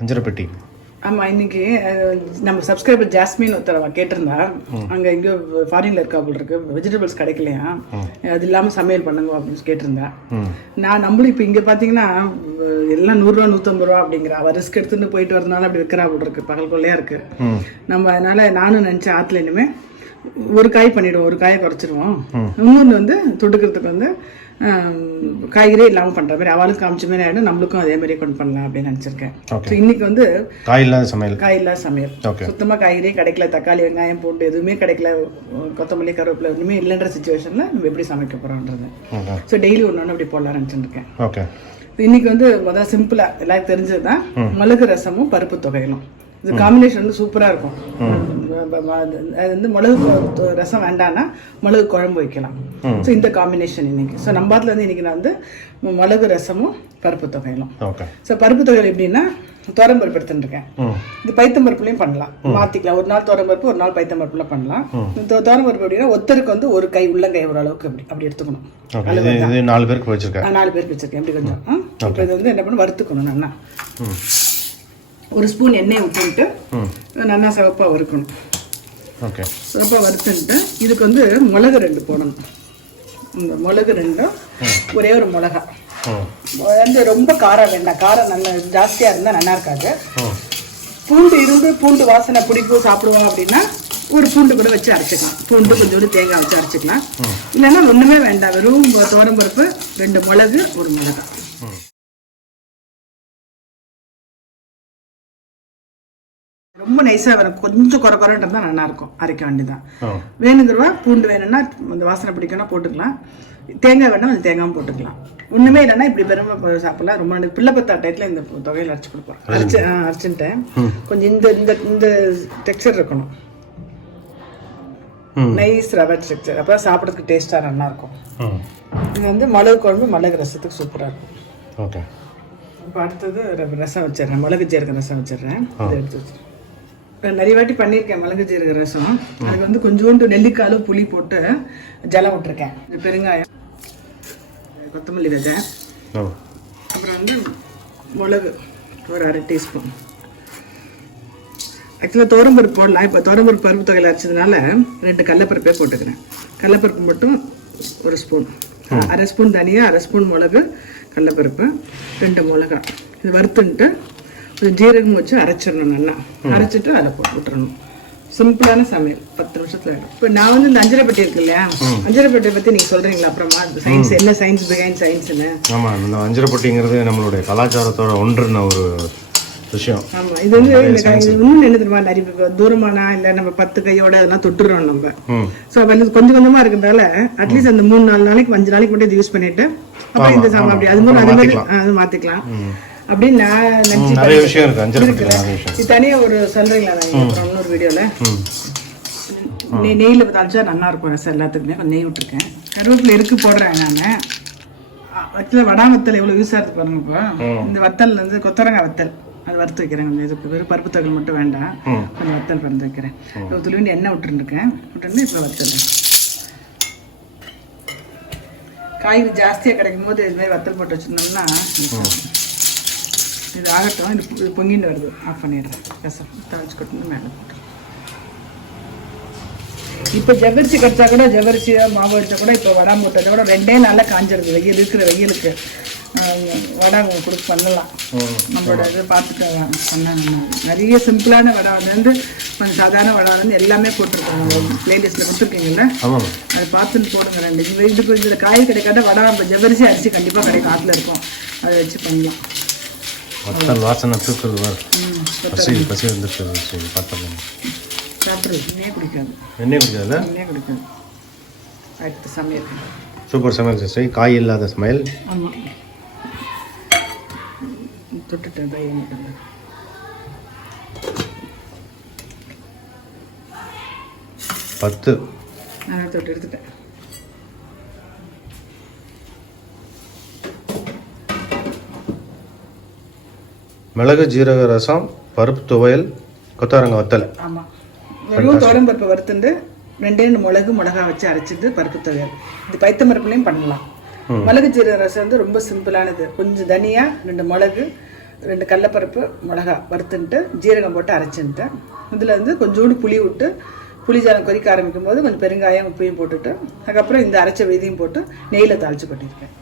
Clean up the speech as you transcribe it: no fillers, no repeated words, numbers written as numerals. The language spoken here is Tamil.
அஞ்சரை பெட்டி. ஆமாம், இன்னைக்கு நம்ம சப்ஸ்கிரைபர் ஜாஸ்மின் ஒருத்தர் கேட்டிருந்தா, அங்கே எங்கேயோ ஃபாரின்ல இருக்கா போல் இருக்கு, வெஜிடபிள்ஸ் கிடைக்கலையா, அது இல்லாமல் சமையல் பண்ணுங்க அப்படின்னு கேட்டிருந்தா. நம்மளும் இப்போ இங்கே பார்த்தீங்கன்னா எல்லாம் 100 ரூபா 150 ரூபா அப்படிங்கிற அவள் ரிஸ்க் எடுத்துட்டு போயிட்டு வரதுனால அப்படி விற்கிறா போல் இருக்கு, பகல் கொள்ளையா இருக்கு. நம்ம அதனால நானும் நினச்சேன் ஆற்றுல இனிமே ஒரு காய் பண்ணிவிடுவோம், ஒரு காயை குறைச்சிருவோம். இன்னொன்று வந்து தொட்டுக்கிறதுக்கு வந்து காய்கறி இல்லாமல் பண்ணுற மாதிரி அவளுக்கு காமிச்ச மாதிரி ஆகிடும், நம்மளுக்கும் அதே மாதிரி கொண்டு பண்ணலாம் அப்படின்னு நினச்சிருக்கேன். ஸோ இன்னைக்கு வந்து காய் இல்லாத சமையல் சுத்தமாக காய்கறி கிடைக்கல, தக்காளி வெங்காயம் பூண்டு எதுவுமே கிடைக்கல, கொத்தமல்லி கருவேப்பிலை எதுவுமே இல்லைன்ற சுச்சுவேஷனில் நம்ம எப்படி சமைக்க போகிறோன்றது. ஸோ டெய்லி ஒன்று அப்படி போடலாம்னு நினச்சிருக்கேன். ஓகே, இன்னைக்கு வந்து முதல்ல சிம்பிளாக எல்லாருக்கும் தெரிஞ்சது தான் மிளகு ரசமும் பருப்பு தொகையலும். இது காம்பினேஷன் வந்து சூப்பராக இருக்கும். அது வந்து மிளகு ரசம் வேண்டான்னா மிளகு குழம்பு வைக்கலாம். ஸோ இந்த காம்பினேஷன் இன்னைக்கு. ஸோ நம்ம பாத்தில் வந்து இன்னைக்கு நான் வந்து மிளகு ரசமும் பருப்பு தொகையலும். ஸோ பருப்பு தொகையல் எப்படின்னா பருப்பு எடுத்துருக்கேன். இது பைத்தம்பருப்புலையும் பண்ணலாம், மாற்றிக்கலாம். ஒரு நாள் பருப்பு, ஒரு நாள் பைத்தம்பருப்புல பண்ணலாம். பருப்பு எப்படின்னா ஒருத்தருக்கு வந்து ஒரு கை உள்ளங்கை ஓரளவுக்கு அப்படி எடுத்துக்கணும். 4 பேருக்கு வச்சிருக்கேன். 4 பேருக்கு வச்சிருக்கேன். எப்படி கொஞ்சம் இப்போ இது வந்து என்ன பண்ணணும், வறுத்துக்கணும் நல்லா. ஒரு ஸ்பூன் எண்ணெய் விட்டுட்டு நல்லா சிவப்பாக வறுக்கணும். ஓகே, சிவப்பாக வறுத்துட்டு இதுக்கு வந்து மிளகு 2 போடணும். இந்த மிளகு 2 ஒரே ஒரு மிளகா வந்து ரொம்ப காரம் வேண்டாம், காரம் நல்லா ஜாஸ்தியாக இருந்தால் நல்லா இருக்காது. பூண்டு வாசனை பிடிக்கும் சாப்பிடுவோம் அப்படின்னா ஒரு பூண்டு கூட வச்சு அரைச்சிக்கலாம். பூண்டு கொஞ்சோண்டு தேங்காய் வச்சு அரைச்சிக்கலாம். இல்லைன்னா ஒன்றுமே வேண்டாம், வெறும் துவரம்பருப்பு 2 மிளகு 1 மிளகா. ரொம்ப நைஸாக வரும், கொஞ்சம் குறைன்றது தான் நல்லாயிருக்கும், அரைக்க வேண்டியதான். வேணுங்கிறவா பூண்டு வேணும்னா அந்த வாசனை பிடிக்கும்னா போட்டுக்கலாம், தேங்காய் வேணா அந்த தேங்காயும் போட்டுக்கலாம். ஒன்றுமே இல்லைன்னா இப்படி பெருமை சாப்பிடலாம். ரொம்ப பிள்ளை பத்தா டைத்தில் இந்த தொகையில் அரைச்சி கொடுப்போம். அரைச்சுட்டேன் கொஞ்சம் இந்த இந்த டெக்ஸ்சர் இருக்கணும், நைஸ் ரவை டெக்ஸ்சர், அப்போ சாப்பிட்றதுக்கு டேஸ்ட்டாக நல்லாயிருக்கும். இது வந்து மிளகு குழம்பு மிளகு ரசத்துக்கு சூப்பராக இருக்கும். ஓகே, இப்போ அடுத்தது ரசம் வச்சிடுறேன், மிளகு ஜீரக ரசம் வச்சிடுறேன். இதை எடுத்து வச்சிடுறேன். நிறைய வாட்டி பண்ணியிருக்கேன் மிளகு ஜீரக ரசம். அதுக்கு வந்து கொஞ்சோண்டு நெல்லிக்காய் புளி போட்டு ஜலம் விட்டுருக்கேன். பெருங்காயம், கொத்தமல்லி விதை, அப்புறம் வந்து மிளகு ஒரு 1/2 டீஸ்பூன். ஆக்சுவலாக துவரம்பருப்பு போடலாம். இப்போ துவரம்பருப்பு பருப்பு தொகையில் அரைச்சதுனால 2 கடலைப்பருப்பே போட்டுக்கிறேன். கடலைப்பருப்பு மட்டும் 1 ஸ்பூன், 1/2 ஸ்பூன் தனியாக, 1/2 ஸ்பூன் மிளகு, கடலைப்பருப்பு 2 மிளகா. இது வறுத்துன்ட்டு கொஞ்சம் ஜீரகம் வச்சு அரைச்சிடணும். நல்லா அரைச்சிட்டு அதில் போட்டு விட்டுறணும். சிம்பிளான சமையல் 10 நிமிஷத்துல ஆகிடும். இப்போ நான் வந்து இந்த அஞ்சரை பெட்டி இருக்கு இல்லையா, அஞ்சரை பெட்டியை பற்றி நீங்கள் சொல்கிறீங்களா அப்புறமா? சயின்ஸ் என்ன, சயின்ஸ் பிஹைண்ட் சயின்ஸ்னு? ஆமாம், இந்த அஞ்சரை பெட்டிங்கிறது நம்மளுடைய கலாச்சாரத்தோட ஒன்றுன ஒரு விஷயம். ஆமாம், இது வந்து இன்னும் என்ன தெரியுமா, நிறைய தூரமானா இல்லை நம்ம 10 கையோட அதெல்லாம் தொட்டுறோம் நம்ம. ஸோ வந்து கொஞ்சம் கொஞ்சமாக இருக்கிறதால அட்லீஸ்ட் அந்த 3-4 நாளைக்கு 5 நாளைக்கு மட்டும் இது யூஸ் பண்ணிட்டு அப்புறம் இந்த சாமான் அப்படி அது மாதிரி அது மாற்றிக்கலாம் அப்படின்னு நான் நினைச்சு தனியாக ஒரு சொல்றீங்களா இன்னொரு வீடியோல நெய்யில் தாளிச்சா நல்லா இருக்கும் ரசம். எல்லாத்துக்குமே கொஞ்சம் நெய் விட்டுருக்கேன், கருவேப்பிலை இருக்கு போடுறேன் நான். ஆக்சுவலாக வடாவத்தல் எவ்வளோ யூஸ் ஆகுது பாருங்க. இப்போ இந்த வத்தல் வந்து கொத்தரங்காய் வத்தல் அது வறுத்து வைக்கிறேன். இதுக்கு வெறும் பருப்பு தகவல் மட்டும் வேண்டாம், கொஞ்சம் வத்தல் பறந்து வைக்கிறேன். ஒரு துளி எண்ணெய் விட்டுருக்கேன். விட்டுருந்து இப்போ வத்தல் காய்கறி ஜாஸ்தியாக கிடைக்கும் போது இது மாதிரி வத்தல் போட்டு வச்சுருந்தோம்னா இது ஆகட்டும். இது பொங்கிட்டு வருது, ஆஃப் பண்ணிடுறேன். ரசம் தாளிச்சு கொட்டு மேலே போட்டு. இப்போ ஜவ்வரிசி கடிச்சா கூட, ஜவ்வரிசியோ மாவு அடிச்சா கூட இப்போ வடை மூட்டை கூட 2 நாளில் காஞ்சிருது. வெயில் இருக்கிற வெயிலுக்கு வடை கொடுத்து பண்ணலாம். நம்மளோட இதை பார்த்துட்டு பண்ணாங்க. நிறைய சிம்பிளான வடை வந்து சாதாரண வடை வந்து எல்லாமே போட்டிருக்காங்க, பிளேலிஸ்ட்டில் கொடுத்துருக்கீங்கல்ல, அதை பார்த்துட்டு போடுங்க. 2 இதுக்கு இதில் காய் கிடைக்காத வடை நம்ம ஜவ்வரிசி அரிசி கண்டிப்பாக கிடைக்கும், ஆற்றுல இருக்கும், அதை வச்சு பண்ணலாம். வத்தல் வாசனை தூக்குது வரும், பசி வந்துருக்கு. பார்த்தலாம் சாப்பிட்றது எண்ணெயே குடிக்காது, எண்ணெய் குடிக்காதுல்ல, எண்ணெயே குடிக்காது. அடுத்த சமையல் சூப்பர் சமையல் சிஸ்டர், காய் இல்லாத சமையல். ஆமாம், தொட்டுட்டேன் பையன் 10 நான் தொட்டு எடுத்துட்டேன். மிளகு ஜீரக ரசம், பருப்பு துவையல், கொத்தவரங்காய் வத்தல். ஆமாம், வெறும் துவரம்பருப்பு வறுத்துட்டு 2 மிளகா வச்சு அரைச்சிட்டு பருப்பு துவையல். இது பைத்தம்பருப்புலையும் பண்ணலாம். மிளகு ஜீரக ரசம் வந்து ரொம்ப சிம்பிளானது. கொஞ்சம் தனியா, 2 மிளகு, 2 கடலைப்பருப்பு மிளகா வறுத்துன்ட்டு ஜீரகம் போட்டு அரைச்சுன்ட்டேன். இதில் வந்து கொஞ்சோண்டு புளி விட்டு புளி ஜாலம் கொதிக்க ஆரம்பிக்கும் போது கொஞ்சம் பெருங்காயம் உப்பையும் போட்டுட்டு அதுக்கப்புறம் இந்த அரைச்ச விதையும் போட்டு நெய்யில் தாளித்து கொட்டியிருக்கேன்.